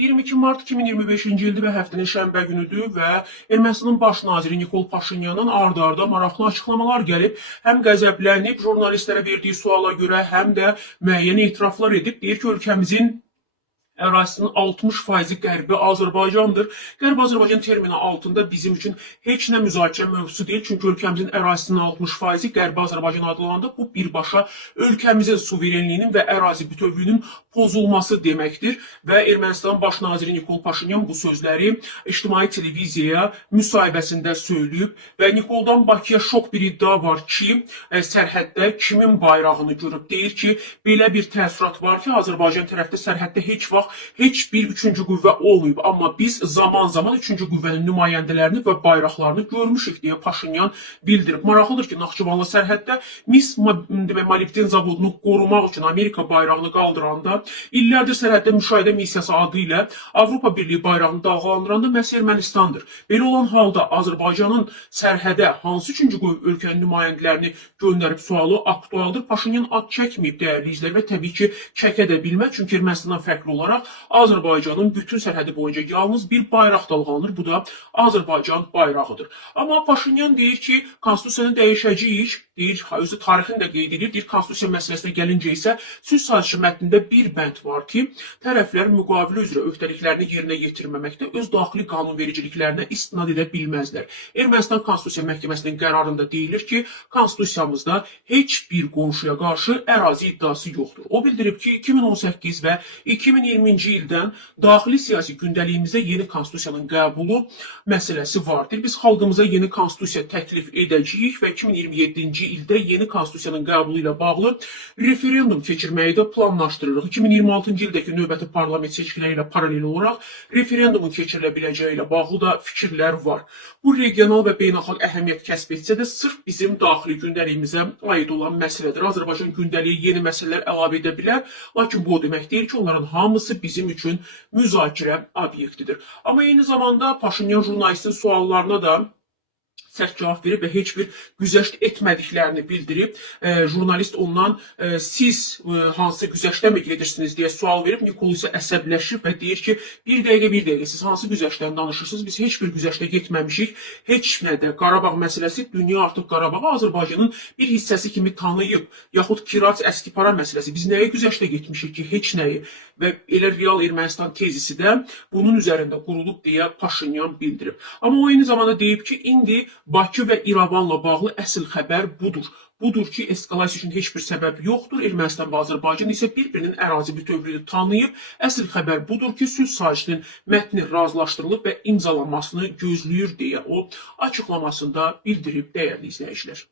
22 Mart 2025-ci ildir və həftənin şənbə günüdür və Ermənistanın baş naziri Nikol Paşinyanın ard-arda maraqlı açıqlamalar gəlib. Həm qəzəblənib jurnalistlərə verdiyi suala görə, həm də müəyyən etiraflar edib. Deyir ki, ölkəmizin ərazisinin 60%-i Qərbi Azərbaycandır. Qərbi Azərbaycan termini altında bizim üçün heç nə müzakirə mövzusu deyil. Çünki ölkəmizin ərazisinin 60%-i Qərbi Azərbaycan adlananda bu birbaşa ölkəmizin suverenliyinin və ərazi bütövlüyünün pozulması deməkdir. Və Ermənistan baş naziri Nikol Paşinyan bu sözləri ictimai televiziyaya müsahibəsində söyləyib və Nikoldan Bakıya şok bir iddia var ki, sərhəddə kimin bayrağını görüb. Deyir ki, belə bir təəssürat var ki, Azərbaycan tərəfdə sərhəddə heç vaxt heç bir üçüncü qüvvə olmayıb. Amma biz zaman-zaman üçüncü qüvvənin nümayəndələrini və bayraqlarını görmüşük deyə Paşinyan bildirib. Maraqlıdır ki, Naxçıvanlı sərhəddə mis molibden zavodunu qorumaq üçün Amerika bayrağını qaldıranda, illərdir sərhəddə müşahidə missiyası adı ilə Avropa Birliyi bayrağını dalğalandıranda məhz Ermənistandır. Belə olan halda Azərbaycanın sərhədə hansı üçüncü ölkənin nümayəndələrini göndərib sualı aktualdır. Paşinyan ad çəkməyib dəyərli izləyicilər və təbii ki, çəkə də bilməz. Çünki Ermənistandan fərqli olaraq Azərbaycanın bütün sərhədi boyunca yalnız bir bayraq dalğalanır. Bu da Azərbaycan bayrağıdır. Amma Paşinyan deyir ki, konstitusiyanı dəyişəcəyik. Deyir, özü tarixini də qeyd edir. Deyir, konstitusiya məsələsinə gəlincə isə sülh sazişi mətnində bir bənd var ki, tərəflər müqavilə üzrə öhdəliklərini yerinə yetirməməkdə öz daxili qanunvericiliklərinə istinad edə bilməzlər. Ermənistan Konstitusiya Məhkəməsinin qərarında deyilir ki, konstitusiyamızda heç bir qonşuya qarşı ərazi iddiası yoxdur. O bildirib ki, 2018 və 2020-ci ildən daxili siyasi gündəliyimizdə yeni konstitusiyanın qəbulu məsələsi vardır. Biz xalqımıza yeni konstitusiya təklif edəcəyik və 2027-ci ildə yeni konstitusiyanın qəbulu ilə bağlı referendum keçirməyi də planlaşdırırıq. 2026-cı ildəki növbəti parlament seçkiləri ilə paralel olaraq referendumun keçirilə biləcəyi ilə bağlı da fikirlər var. Bu regional və beynəlxalq əhəmiyyət kəsb etsə də sırf bizim daxili gündəliyimizə aid olan məsələdir. Azərbaycan gündəliyi yeni məsələlər əlavə edə bilər, lakin bu o demək deyil ki, onların hamısı bizim üçün müzakirə obyektidir. Amma eyni zamanda Paşinyan jurnalistin suallarına da sərt cavab verib və heç bir güzəşt etmədiklərini bildirib. Jurnalist ondan siz hansı güzəştə mi gedirsiniz deyə sual verib. Nikol isə əsəbləşib və deyir ki, bir dəqiqə, siz hansı güzəştdən danışırsınız? Biz heç bir güzəştə getməmişik. Heç nədə Qarabağ məsələsi, dünya artıq Qarabağı Azərbaycanın bir hissəsi kimi tanıyıb. Yaxud Kiraz, Əskipara məsələsi. Biz nəyə güzəştə getmişik ki, heç nəyi? Və elə real Ermənistan tezisi də bunun üzərində qurulub deyə Paşinyan bildirib. Amma o eyni zamanda deyib ki, indi Bakı və İrəvanla bağlı əsl xəbər budur. Budur ki, eskalasiya üçün heç bir səbəb yoxdur. Ermənistan və Azərbaycan isə bir-birinin ərazi bütövlüyünü tanıyıb. Əsl xəbər budur ki, sülh sazişinin mətni razılaşdırılıb və imzalanmasını gözləyir deyə o açıqlamasında bildirib dəyərli izləyicilər.